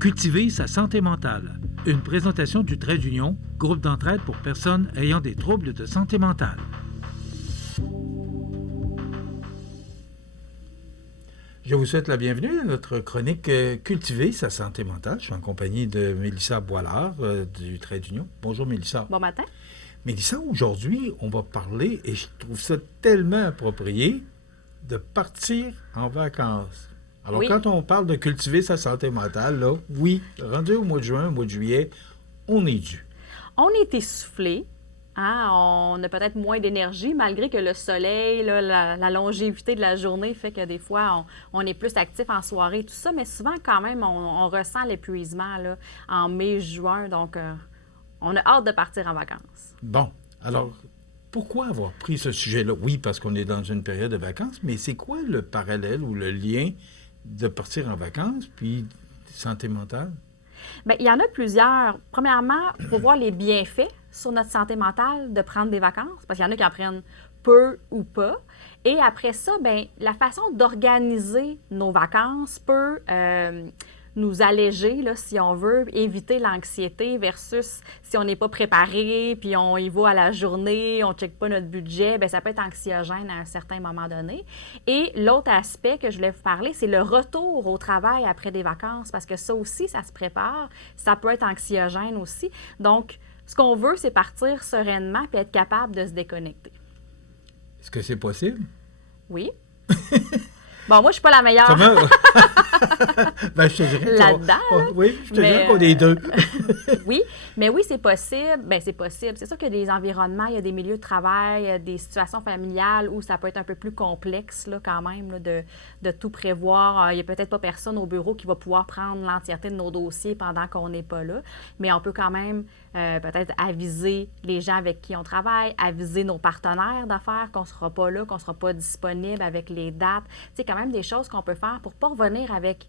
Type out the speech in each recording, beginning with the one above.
Cultiver sa santé mentale. Une présentation du Trait d'Union, groupe d'entraide pour personnes ayant des troubles de santé mentale. Je vous souhaite la bienvenue à notre chronique Cultiver sa santé mentale. Je suis en compagnie de Mélissa Boilard du Trait d'Union. Bonjour Mélissa. Bon matin. Mélissa, aujourd'hui, on va parler, et je trouve ça tellement approprié, de partir en vacances. Alors, quand on parle de cultiver sa santé mentale, là, oui, rendu au mois de juin, au mois de juillet, on est dû. On est essoufflé. Hein? On a peut-être moins d'énergie, malgré que le soleil, là, la longévité de la journée fait que des fois, on est plus actif en soirée, tout ça. Mais souvent, quand même, on ressent l'épuisement là, en mai, juin. Donc, on a hâte de partir en vacances. Bon, alors, pourquoi avoir pris ce sujet-là? Oui, parce qu'on est dans une période de vacances, mais c'est quoi le parallèle ou le lien de partir en vacances, puis santé mentale? Bien, il y en a plusieurs. Premièrement, il faut voir les bienfaits sur notre santé mentale de prendre des vacances, parce qu'il y en a qui en prennent peu ou pas. Et après ça, bien, la façon d'organiser nos vacances peut nous alléger, là, si on veut, éviter l'anxiété versus si on n'est pas préparé, puis on y va à la journée, on ne check pas notre budget, bien, ça peut être anxiogène à un certain moment donné. Et l'autre aspect que je voulais vous parler, c'est le retour au travail après des vacances, parce que ça aussi, ça se prépare, ça peut être anxiogène aussi. Donc, ce qu'on veut, c'est partir sereinement puis être capable de se déconnecter. Est-ce que c'est possible? Oui. Bon, moi, je ne suis pas la meilleure. Comment? Ben, je te dirais là-dedans. Oui, je te dirais qu'on est deux. Oui, mais oui, c'est possible. Bien, c'est possible. C'est sûr qu'il y a des environnements, il y a des milieux de travail, des situations familiales où ça peut être un peu plus complexe, là, quand même, là, de tout prévoir. Il n'y a peut-être pas personne au bureau qui va pouvoir prendre l'entièreté de nos dossiers pendant qu'on n'est pas là, mais on peut quand même peut-être aviser les gens avec qui on travaille, aviser nos partenaires d'affaires qu'on ne sera pas là, qu'on ne sera pas disponible avec les dates. C'est quand même des choses qu'on peut faire pour ne pas revenir avec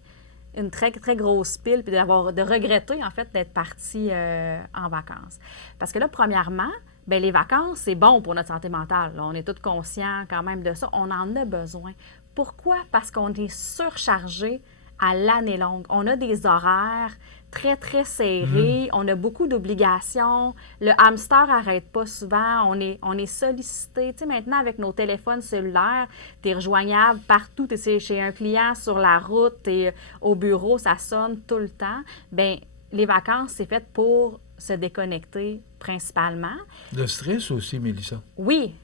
une très, très grosse pile puis de regretter, en fait, d'être parti en vacances. Parce que là, premièrement, bien, les vacances, c'est bon pour notre santé mentale. Là, on est tous conscients quand même de ça. On en a besoin. Pourquoi? Parce qu'on est surchargé à l'année longue. On a des horaires très, très serrés. On a beaucoup d'obligations. Le hamster n'arrête pas souvent. On est sollicité. Tu sais, maintenant, avec nos téléphones cellulaires, tu es rejoignable partout. Tu es chez un client, sur la route, tu es au bureau, ça sonne tout le temps. Bien, les vacances, c'est fait pour se déconnecter principalement. Le stress aussi, Mélissa. Oui.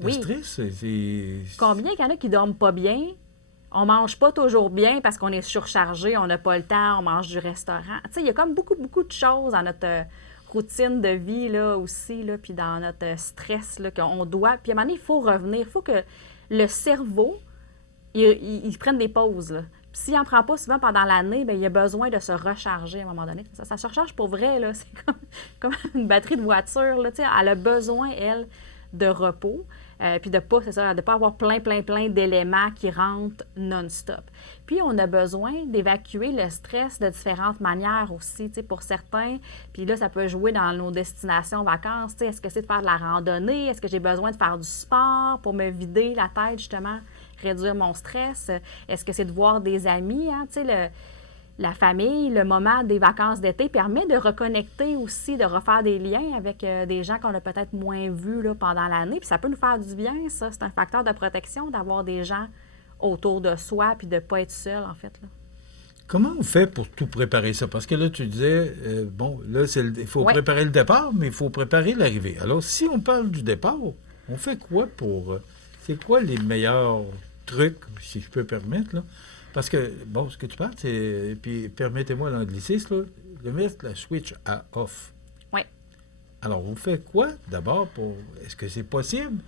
Le stress, c'est... Combien il y en a qui ne dorment pas bien? On ne mange pas toujours bien parce qu'on est surchargé, on n'a pas le temps, on mange du restaurant. Tu sais, il y a comme beaucoup de choses dans notre routine de vie là, aussi, là, puis dans notre stress là, qu'on doit. Puis à un moment donné, il faut revenir. Il faut que le cerveau, il prenne des pauses. Là. Puis s'il n'en prend pas souvent pendant l'année, bien, il a besoin de se recharger à un moment donné. Ça se recharge pour vrai. Là. C'est comme une batterie de voiture. Là, tu sais, elle a besoin, elle, de repos. Puis de ne pas avoir plein d'éléments qui rentrent non-stop. Puis, on a besoin d'évacuer le stress de différentes manières aussi, tu sais, pour certains. Puis là, ça peut jouer dans nos destinations vacances. Tu sais, est-ce que c'est de faire de la randonnée? Est-ce que j'ai besoin de faire du sport pour me vider la tête, justement, réduire mon stress? Est-ce que c'est de voir des amis? Hein? Tu sais, la famille, le moment des vacances d'été permet de reconnecter aussi, de refaire des liens avec des gens qu'on a peut-être moins vus là, pendant l'année. Puis ça peut nous faire du bien, ça. C'est un facteur de protection d'avoir des gens autour de soi puis de ne pas être seul, en fait. Là. Comment on fait pour tout préparer ça? Parce que là, tu disais, il faut préparer le départ, mais il faut préparer l'arrivée. Alors, si on parle du départ, on fait quoi pour... c'est quoi les meilleurs trucs, si je peux permettre, là? Parce que, bon, ce que tu parles, c'est... Puis, permettez-moi l'anglicisme, là, de mettre la switch à off. Oui. Alors, vous faites quoi, d'abord, pour... Est-ce que c'est possible?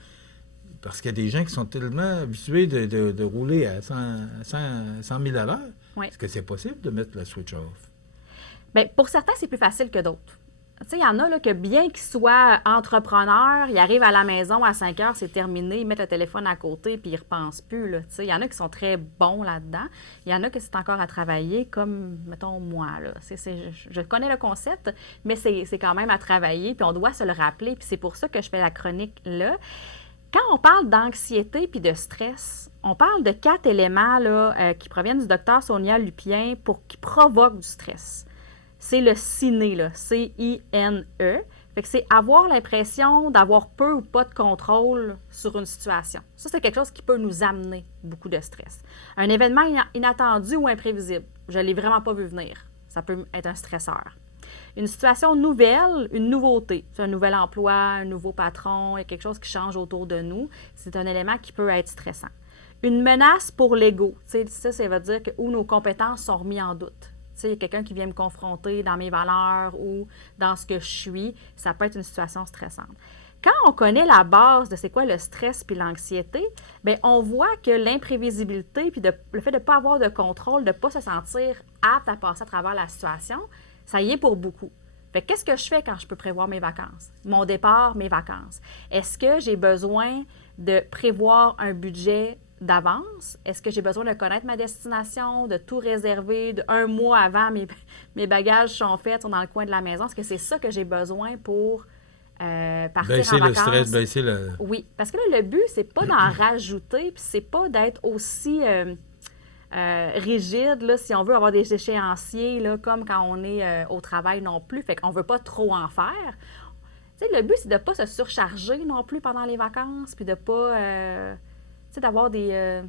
Parce qu'il y a des gens qui sont tellement habitués de rouler à 100 000 à l'heure. Oui. Est-ce que c'est possible de mettre la switch off? Bien, pour certains, c'est plus facile que d'autres. Tu sais, il y en a là, que bien qu'ils soient entrepreneurs, ils arrivent à la maison à 5 heures, c'est terminé, ils mettent le téléphone à côté puis ils ne repensent plus. Là, tu sais, il y en a qui sont très bons là-dedans. Il y en a que c'est encore à travailler, comme, mettons, moi. Là. Je connais le concept, mais c'est quand même à travailler, puis on doit se le rappeler. Puis c'est pour ça que je fais la chronique là. Quand on parle d'anxiété puis de stress, on parle de 4 éléments là, qui proviennent du docteur Sonia Lupien qui provoquent du stress. C'est le CINE, là, C-I-N-E. Fait que c'est avoir l'impression d'avoir peu ou pas de contrôle sur une situation. Ça, c'est quelque chose qui peut nous amener beaucoup de stress. Un événement inattendu ou imprévisible, je ne l'ai vraiment pas vu venir. Ça peut être un stresseur. Une situation nouvelle, une nouveauté, c'est un nouvel emploi, un nouveau patron, il y a quelque chose qui change autour de nous. C'est un élément qui peut être stressant. Une menace pour l'ego, ça veut dire que où nos compétences sont remises en doute. Il y a quelqu'un qui vient me confronter dans mes valeurs ou dans ce que je suis, ça peut être une situation stressante. Quand on connaît la base de c'est quoi le stress puis l'anxiété, bien, on voit que l'imprévisibilité puis le fait de ne pas avoir de contrôle, de ne pas se sentir apte à passer à travers la situation, ça y est pour beaucoup. Fait que qu'est-ce que je fais quand je peux prévoir mes vacances? Mon départ, mes vacances. Est-ce que j'ai besoin de prévoir un budget d'avance? Est-ce que j'ai besoin de connaître ma destination, de tout réserver un mois avant, mes bagages sont faits, sont dans le coin de la maison? Est-ce que c'est ça que j'ai besoin pour partir baisser en vacances? Le stress, baisser le... Oui, parce que là, le but, c'est pas d'en rajouter, puis c'est pas d'être aussi rigide, là, si on veut avoir des échéanciers, là, comme quand on est au travail non plus. Fait qu'on veut pas trop en faire. Tu sais, le but, c'est de pas se surcharger non plus pendant les vacances, puis de pas... d'avoir des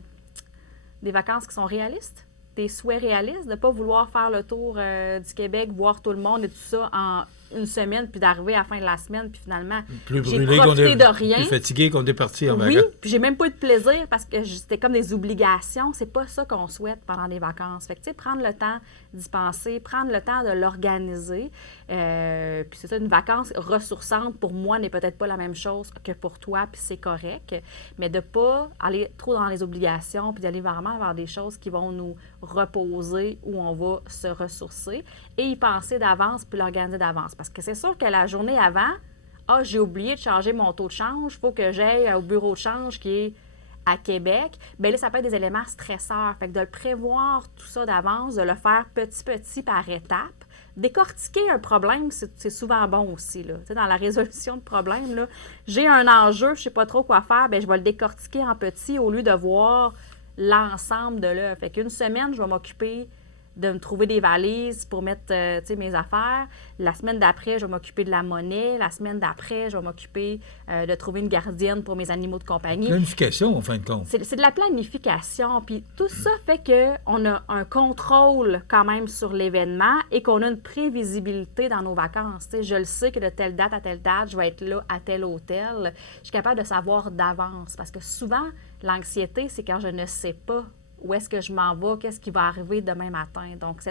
vacances qui sont réalistes, des souhaits réalistes, de ne pas vouloir faire le tour du Québec, voir tout le monde et tout ça en une semaine, puis d'arriver à la fin de la semaine, puis finalement, j'ai profité de rien. Plus fatigué qu'on est parti en vacances. Oui, puis j'ai même pas eu de plaisir parce que c'était comme des obligations. C'est pas ça qu'on souhaite pendant les vacances. Fait que, tu sais, prendre le temps d'y penser, prendre le temps de l'organiser. Puis c'est ça, une vacance ressourçante, pour moi, n'est peut-être pas la même chose que pour toi, puis c'est correct. Mais de pas aller trop dans les obligations, puis d'aller vraiment vers des choses qui vont nous reposer, où on va se ressourcer, et y penser d'avance, puis l'organiser d'avance. Parce que c'est sûr que la journée avant, j'ai oublié de changer mon taux de change, il faut que j'aille au bureau de change qui est à Québec. Bien là, ça peut être des éléments stresseurs. Fait que de le prévoir tout ça d'avance, de le faire petit par étapes. Décortiquer un problème, c'est souvent bon aussi, là. Tu sais, dans la résolution de problèmes, là, j'ai un enjeu, je ne sais pas trop quoi faire, bien, je vais le décortiquer en petit au lieu de voir l'ensemble de l'œuvre. Fait qu'une semaine, je vais m'occuper de me trouver des valises pour mettre mes affaires. La semaine d'après, je vais m'occuper de la monnaie. La semaine d'après, je vais m'occuper de trouver une gardienne pour mes animaux de compagnie. Planification, en fin de compte. C'est de la planification. Puis tout ça fait qu'on a un contrôle quand même sur l'événement et qu'on a une prévisibilité dans nos vacances. T'sais, je le sais que de telle date à telle date, je vais être là à tel hôtel. Je suis capable de savoir d'avance. Parce que souvent, l'anxiété, c'est quand je ne sais pas où est-ce que je m'en vais, qu'est-ce qui va arriver demain matin. Donc,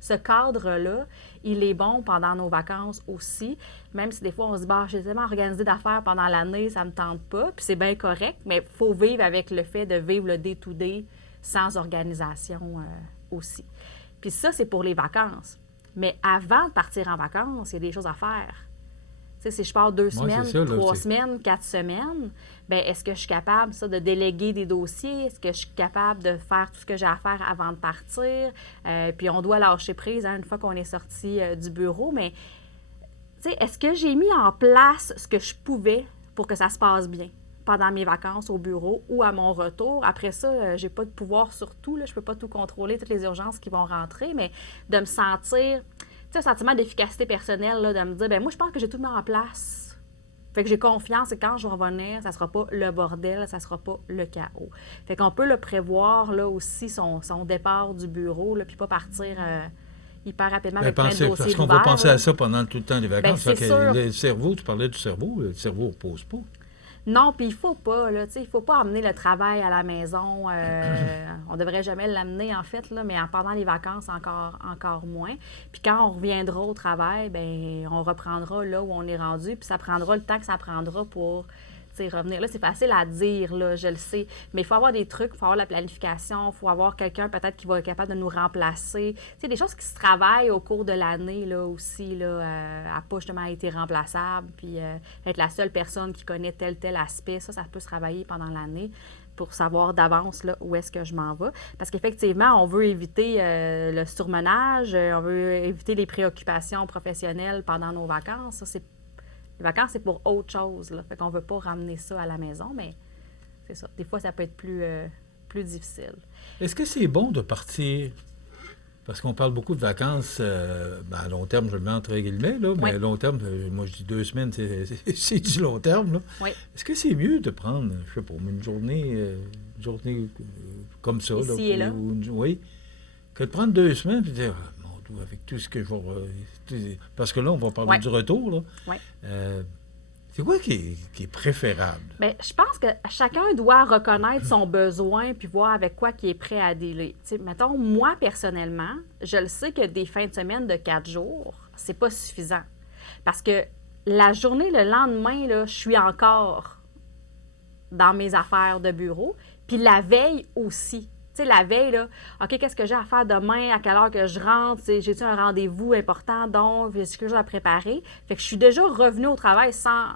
ce cadre-là, il est bon pendant nos vacances aussi, même si des fois, on se dit « j'ai tellement organisé d'affaires pendant l'année, ça ne me tente pas », puis c'est bien correct, mais il faut vivre avec le fait de vivre le day-to-day sans organisation aussi. Puis ça, c'est pour les vacances. Mais avant de partir en vacances, il y a des choses à faire. Tu sais, si je pars 2 semaines, 3 semaines, 4 semaines, bien, est-ce que je suis capable, ça, de déléguer des dossiers? Est-ce que je suis capable de faire tout ce que j'ai à faire avant de partir? Puis on doit lâcher prise une fois qu'on est sorti du bureau. Mais, tu sais, est-ce que j'ai mis en place ce que je pouvais pour que ça se passe bien pendant mes vacances au bureau ou à mon retour? Après ça, j'ai pas de pouvoir sur tout, là, je peux pas tout contrôler, toutes les urgences qui vont rentrer, mais de me sentir... un sentiment d'efficacité personnelle, là, de me dire, bien, moi, je pense que j'ai tout mis en place. Fait que j'ai confiance que quand je vais revenir, ça ne sera pas le bordel, ça ne sera pas le chaos. Fait qu'on peut le prévoir, là, aussi, son départ du bureau, là, puis pas partir hyper rapidement avec plein de dossiers parce qu'on va penser à ça pendant tout le temps des vacances. Bien, c'est sûr. Le cerveau, tu parlais du cerveau, le cerveau ne repose pas. Non, puis il faut pas, là, tu sais, il faut pas amener le travail à la maison. On devrait jamais l'amener, en fait, là, mais pendant les vacances, encore moins. Puis quand on reviendra au travail, bien, on reprendra là où on est rendu, puis ça prendra le temps que ça prendra pour... revenir. Là, c'est facile à dire, là, je le sais, mais il faut avoir des trucs, il faut avoir la planification, il faut avoir quelqu'un peut-être qui va être capable de nous remplacer. C'est des choses qui se travaillent au cours de l'année, là, aussi, là, à pas justement été remplaçable, puis être la seule personne qui connaît tel aspect, ça peut se travailler pendant l'année pour savoir d'avance là, où est-ce que je m'en vais. Parce qu'effectivement, on veut éviter le surmenage, on veut éviter les préoccupations professionnelles pendant nos vacances. Ça, c'est Les vacances, c'est pour autre chose, là. Fait qu'on veut pas ramener ça à la maison, mais c'est ça. Des fois, ça peut être plus difficile. Est-ce que c'est bon de partir? Parce qu'on parle beaucoup de vacances à long terme, je le mets entre guillemets, là, mais à long terme, moi je dis 2 semaines, c'est du long terme. Là. Oui. Est-ce que c'est mieux de prendre, je sais pas, une journée comme ça? Ici là, et là. Oui, que de prendre 2 semaines et dire, mon Dieu, avec tout ce que je vais... parce que là, on va parler du retour. Là. Oui. C'est quoi qui est préférable? Bien, je pense que chacun doit reconnaître son besoin puis voir avec quoi il est prêt à dealer. Tu sais, mettons, moi, personnellement, je le sais que des fins de semaine de 4 jours, c'est pas suffisant. Parce que la journée, le lendemain, là, je suis encore dans mes affaires de bureau. Puis la veille aussi. Tu sais, la veille, là, OK, qu'est-ce que j'ai à faire demain? À quelle heure que je rentre? J'ai-tu un rendez-vous important? Donc, j'ai quelque chose à préparer. Fait que je suis déjà revenue au travail sans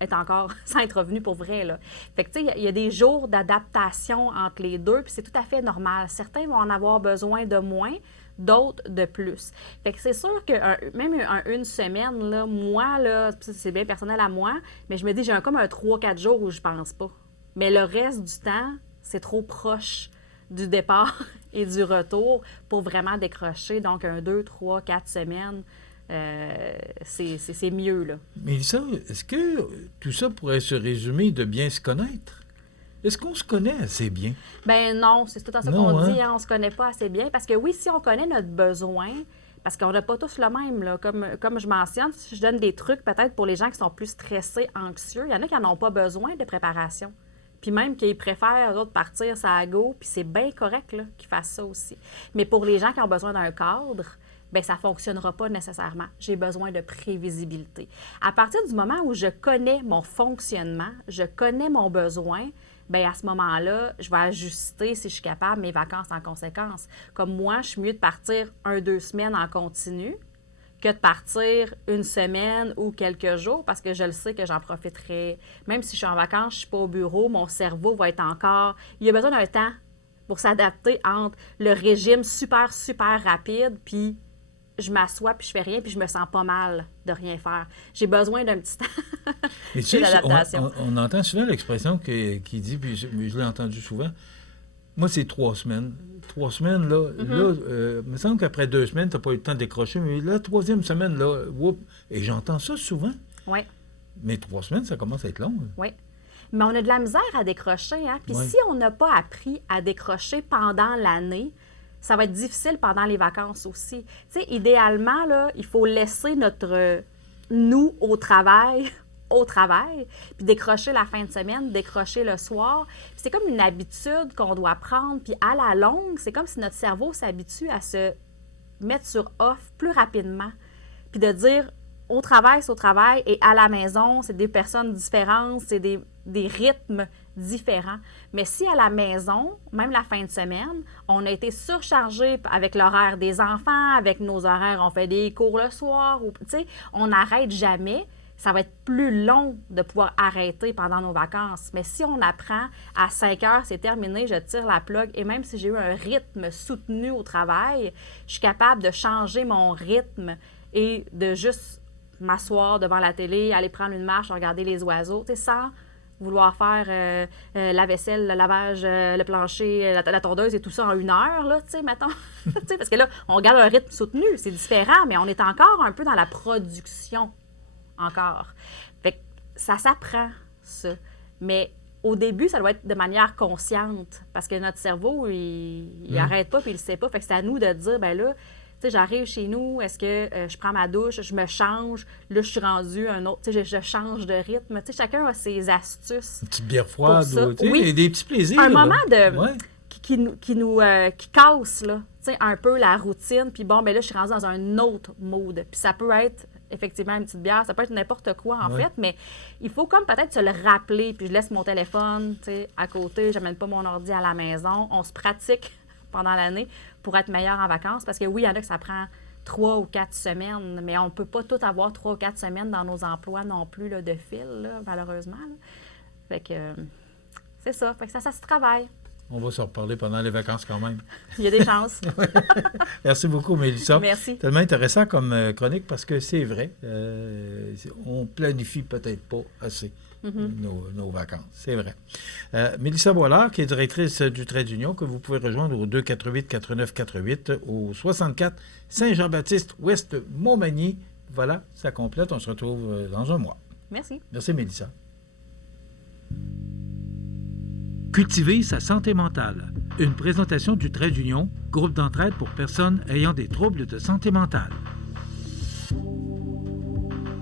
être revenue pour vrai, là. Fait que, tu sais, il y a des jours d'adaptation entre les deux, puis c'est tout à fait normal. Certains vont en avoir besoin de moins, d'autres de plus. Fait que c'est sûr que même une semaine, là, moi, là, c'est bien personnel à moi, mais je me dis, j'ai comme un 3-4 jours où je pense pas. Mais le reste du temps, c'est trop proche du départ et du retour pour vraiment décrocher. Donc, 2, 3, 4 semaines, c'est mieux, là. Mais ça, est-ce que tout ça pourrait se résumer de bien se connaître? Est-ce qu'on se connaît assez bien? Ben non, c'est tout à ça qu'on dit, hein, on se connaît pas assez bien. Parce que oui, si on connaît notre besoin, parce qu'on n'a pas tous le même, là, comme je mentionne, si je donne des trucs peut-être pour les gens qui sont plus stressés, anxieux, il y en a qui n'en ont pas besoin de préparation. Puis même qu'ils préfèrent, eux autres, partir ça à go, puis c'est bien correct là, qu'ils fassent ça aussi. Mais pour les gens qui ont besoin d'un cadre, bien, ça ne fonctionnera pas nécessairement. J'ai besoin de prévisibilité. À partir du moment où je connais mon fonctionnement, je connais mon besoin, bien, à ce moment-là, je vais ajuster, si je suis capable, mes vacances en conséquence. Comme moi, je suis mieux de partir 1-2 semaines en continu que de partir une semaine ou quelques jours, parce que je le sais que j'en profiterai. Même si je suis en vacances, je ne suis pas au bureau, mon cerveau va être encore... Il a besoin d'un temps pour s'adapter entre le régime super, super rapide, puis je m'assois, puis je fais rien, puis je me sens pas mal de rien faire. J'ai besoin d'un petit temps d'adaptation. On entend souvent l'expression qui dit, puis je l'ai entendu souvent, moi, c'est 3 semaines. 3 semaines, là, il me semble qu'après 2 semaines, tu n'as pas eu le temps de décrocher, mais la 3e semaine, là, whoop, et j'entends ça souvent. Oui. Mais 3 semaines, ça commence à être long. Oui. Mais on a de la misère à décrocher, hein? Puis si on n'a pas appris à décrocher pendant l'année, ça va être difficile pendant les vacances aussi. Tu sais, idéalement, là, il faut laisser nous au travail, puis décrocher la fin de semaine, décrocher le soir. Puis c'est comme une habitude qu'on doit prendre, puis à la longue, c'est comme si notre cerveau s'habitue à se mettre sur off plus rapidement, puis de dire au travail, c'est au travail, et à la maison, c'est des personnes différentes, c'est des rythmes différents. Mais si à la maison, même la fin de semaine, on a été surchargé avec l'horaire des enfants, avec nos horaires, on fait des cours le soir, tu sais, on n'arrête jamais, ça va être plus long de pouvoir arrêter pendant nos vacances. Mais si on apprend à 5 heures, c'est terminé, je tire la plug, et même si j'ai eu un rythme soutenu au travail, je suis capable de changer mon rythme et de juste m'asseoir devant la télé, aller prendre une marche, regarder les oiseaux, tu sais, sans vouloir faire la vaisselle, le lavage, le plancher, la tondeuse et tout ça en 1 heure, là, tu sais, mettons. Parce que là, on garde un rythme soutenu, c'est différent, mais on est encore un peu dans la production, encore. Fait que ça s'apprend, ça. Mais au début, ça doit être de manière consciente, parce que notre cerveau, il n'arrête pas, puis il ne sait pas. Fait que c'est à nous de dire, ben là, tu sais, j'arrive chez nous, est-ce que je prends ma douche, je me change, là, je suis rendue un autre, tu sais, je change de rythme. Tu sais, chacun a ses astuces. Une petite bière froide, ou, tu sais, oui, des petits plaisirs. Un moment qui casse, là, tu sais, un peu la routine, puis bon, ben là, je suis rendue dans un autre mode. Puis ça peut être effectivement une petite bière, ça peut être n'importe quoi, en fait, mais il faut comme peut-être se le rappeler, puis je laisse mon téléphone, tu sais, à côté, je n'amène pas mon ordi à la maison, on se pratique pendant l'année pour être meilleur en vacances, parce que oui, il y en a que ça prend 3 ou 4 semaines, mais on ne peut pas tout avoir 3 ou 4 semaines dans nos emplois non plus, là, de fil, là, malheureusement. Là. Fait que c'est ça, fait que ça se travaille. On va se reparler pendant les vacances quand même. Il y a des chances. Merci beaucoup, Mélissa. Merci. Tellement intéressant comme chronique parce que c'est vrai. On planifie peut-être pas assez nos vacances. C'est vrai. Mélissa Boilard, qui est directrice du Trait d'Union, que vous pouvez rejoindre au 248-8948 au 64 Saint-Jean-Baptiste, Ouest Montmagny. Voilà, ça complète. On se retrouve dans un mois. Merci. Merci, Mélissa. Cultiver sa santé mentale. Une présentation du Trait d'Union, groupe d'entraide pour personnes ayant des troubles de santé mentale.